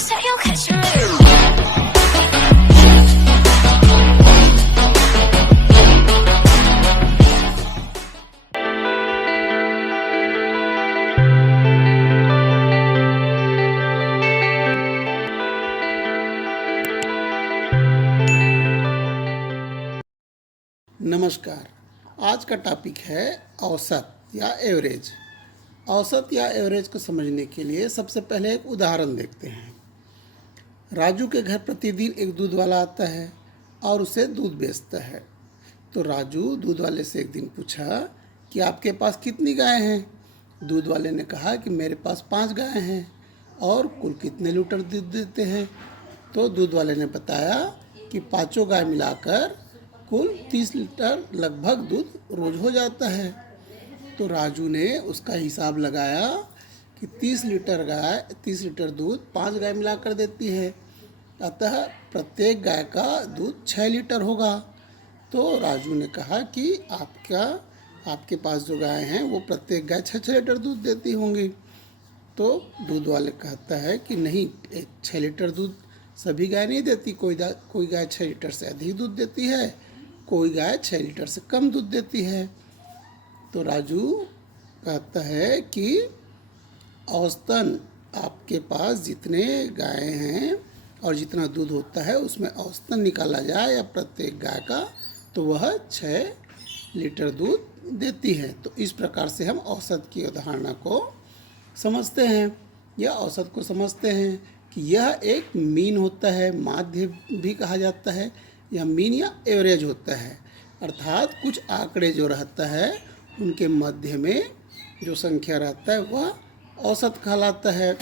say you'll catch me. नमस्कार। आज का टॉपिक है औसत या एवरेज। औसत या एवरेज को समझने के लिए सबसे पहले एक उदाहरण देखते हैं। राजू के घर प्रतिदिन एक दूध वाला आता है और उसे दूध बेचता है। तो राजू दूध वाले से एक दिन पूछा कि आपके पास कितनी गायें हैं। दूध वाले ने कहा कि मेरे पास 5 गायें हैं और कुल कितने लीटर दूध देते हैं। तो दूध वाले ने बताया कि पाँचों गाय मिलाकर कुल 30 लीटर लगभग दूध रोज हो जाता है। तो राजू ने उसका हिसाब लगाया कि 30 लीटर दूध 5 गाय मिलाकर देती है, अतः प्रत्येक गाय का दूध 6 लीटर होगा। तो राजू ने कहा कि आपके पास जो गाय हैं वो प्रत्येक गाय 6 लीटर दूध देती होंगी। तो दूध वाले कहता है कि नहीं, 6 लीटर दूध सभी गाय नहीं देती। कोई गाय 6 लीटर से अधिक दूध देती है, कोई गाय 6 लीटर से कम दूध देती है। तो राजू कहता है कि औसतन आपके पास जितने गायें हैं और जितना दूध होता है उसमें औसतन निकाला जाए या प्रत्येक गाय का, तो वह 6 लीटर दूध देती है। तो इस प्रकार से हम औसत की अवधारणा को समझते हैं या औसत को समझते हैं कि यह एक मीन होता है, माध्य भी कहा जाता है। यह मीन या एवरेज होता है, अर्थात कुछ आंकड़े जो रहता है उनके मध्य में जो संख्या रहता है वह औसत कहलाता है।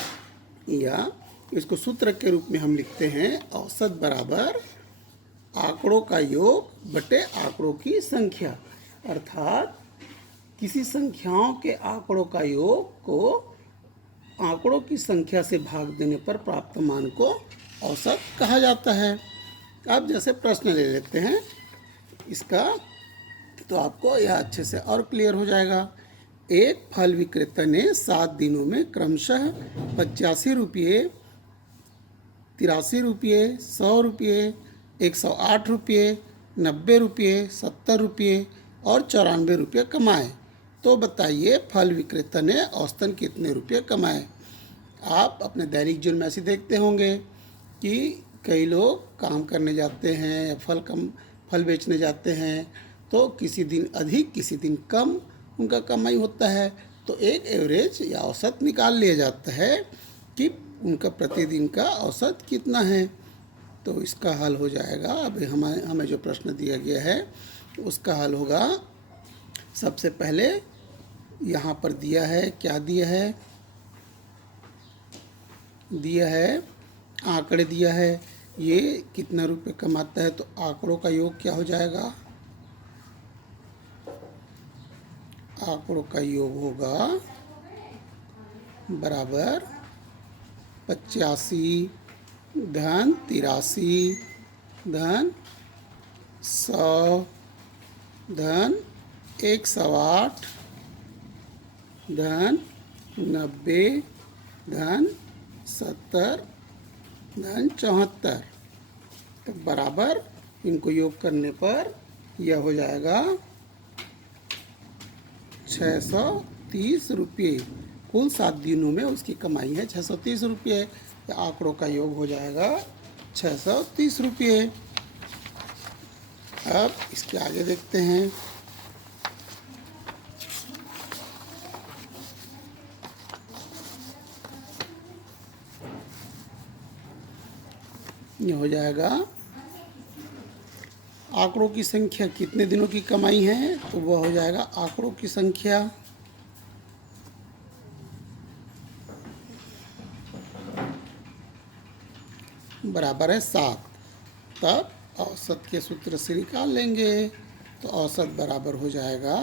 या इसको सूत्र के रूप में हम लिखते हैं, औसत बराबर आंकड़ों का योग बटे आंकड़ों की संख्या। अर्थात किसी संख्याओं के आंकड़ों का योग को आंकड़ों की संख्या से भाग देने पर प्राप्त मान को औसत कहा जाता है। अब जैसे प्रश्न ले लेते हैं इसका, तो आपको यह अच्छे से और क्लियर हो जाएगा। एक फल विक्रेता ने 7 दिनों में क्रमशः 85 रुपये, 83 रुपये, 100 रुपये, 108 रुपये, 90 रुपये, 70 रुपये और 94 रुपये कमाए। तो बताइए फल विक्रेता ने औसतन कितने रुपये कमाए। आप अपने दैनिक जीवन में ऐसे देखते होंगे कि कई लोग काम करने जाते हैं या फल बेचने जाते हैं, तो किसी दिन अधिक किसी दिन कम उनका कमाई होता है। तो एक एवरेज या औसत निकाल लिया जाता है कि उनका प्रतिदिन का औसत कितना है। तो इसका हल हो जाएगा, अब हमें जो प्रश्न दिया गया है उसका हल होगा। सबसे पहले यहाँ पर दिया है, क्या दिया है आंकड़े दिया है, ये कितना रुपए कमाता है। तो आंकड़ों का योग क्या हो जाएगा, आंकड़ों का योग होगा बराबर 85 धन 83 धन 100 धन 108 धन 90 धन 70 धन 74। तो बराबर इनको योग करने पर यह हो जाएगा 630 रुपये। कुल 7 दिनों में उसकी कमाई है 630 रुपये। आंकड़ों का योग हो जाएगा 630 रुपये। अब इसके आगे देखते हैं। ये हो जाएगा आंकड़ों की संख्या कितने दिनों की कमाई है, तो वह हो जाएगा आंकड़ों की संख्या बराबर है 7। तब औसत के सूत्र से निकाल लेंगे। तो औसत बराबर हो जाएगा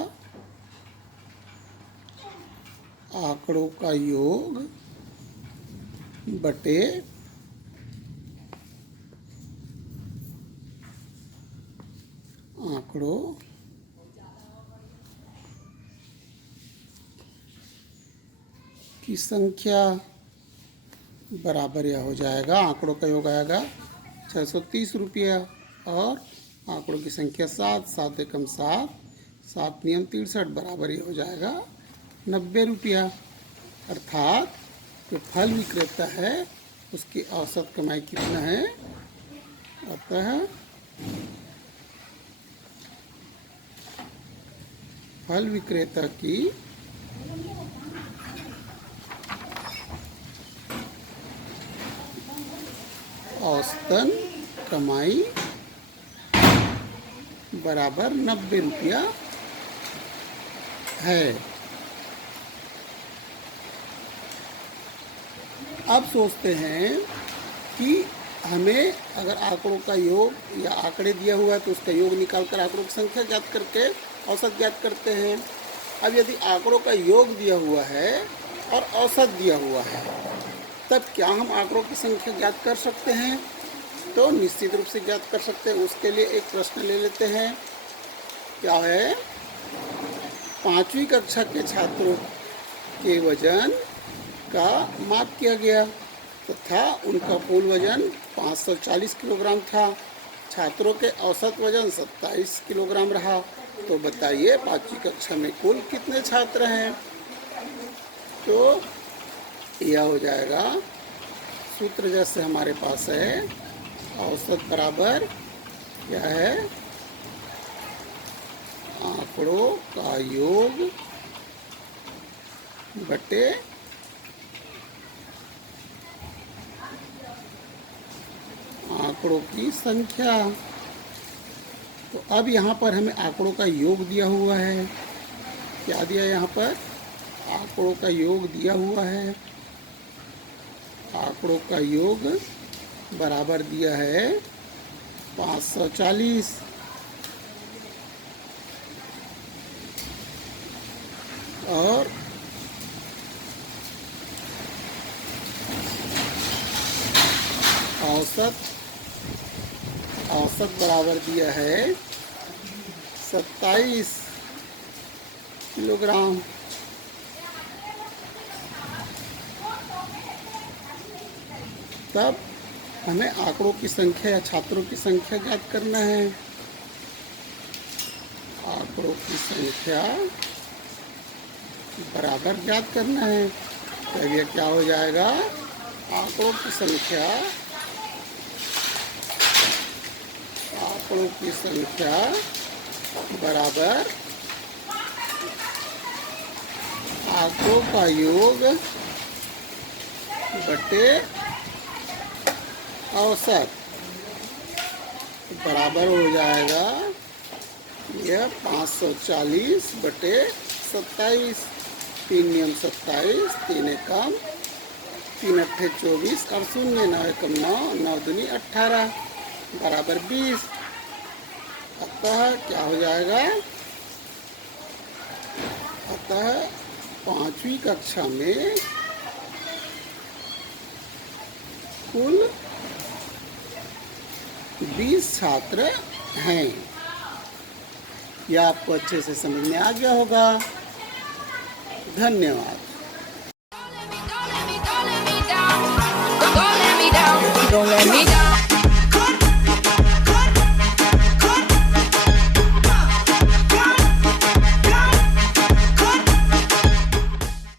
आंकड़ों का योग बटे आंकड़ों की संख्या। बराबर यह हो जाएगा, आंकड़ों का योग आएगा 630 रुपया। और आंकड़ों की संख्या 7, 7 एकम 7, 7 नियम 63 बराबर यह हो जाएगा 90 रुपया। अर्थात जो फल विक्रेता है उसकी औसत कमाई कितना है, अतः फल विक्रेता की औसतन कमाई बराबर 90 रुपया है। अब सोचते हैं कि हमें अगर आंकड़ों का योग या आंकड़े दिया हुआ है तो उसका योग निकालकर आंकड़ों की संख्या ज्ञात करके औसत ज्ञात करते हैं। अब यदि आंकड़ों का योग दिया हुआ है और औसत दिया हुआ है तब क्या हम आंकड़ों की संख्या ज्ञात कर सकते हैं? तो निश्चित रूप से ज्ञात कर सकते हैं। उसके लिए एक प्रश्न ले लेते हैं। क्या है? 5वीं कक्षा के छात्रों के वजन का माप किया गया तथा उनका कुल वजन 540 किलोग्राम था। छात्रों के औसत वजन 27 किलोग्राम रहा। तो बताइए 5वीं कक्षा में कुल कितने छात्र हैं? तो यह हो जाएगा, सूत्र जैसे हमारे पास है, औसत बराबर क्या है, आंकड़ों का योग बटे आंकड़ों की संख्या। तो अब यहाँ पर हमें आंकड़ों का योग दिया हुआ है। क्या दिया यहाँ पर? आंकड़ों का योग दिया हुआ है। आंकड़ों का योग बराबर दिया है 540। और औसत बराबर दिया है 27 किलोग्राम। तब हमें आंकड़ों की संख्या या छात्रों की संख्या ज्ञात करना है। आंकड़ों की संख्या बराबर ज्ञात करना है। तो ये क्या हो जाएगा? आंकड़ों की संख्या बराबर आंकड़ों का योग बटे औसत बराबर हो जाएगा यह 540 बटे 27। 3 नियम 27, 3 एकम 3 अट्ठे 24 और 0 9 एकम 9, 9 दूनी 18 बराबर 20। अतः क्या हो जाएगा? अतः 5वीं कक्षा में कुल 20 छात्र हैं। यह आपको अच्छे से समझ में आ गया होगा। धन्यवाद। Don't let me down.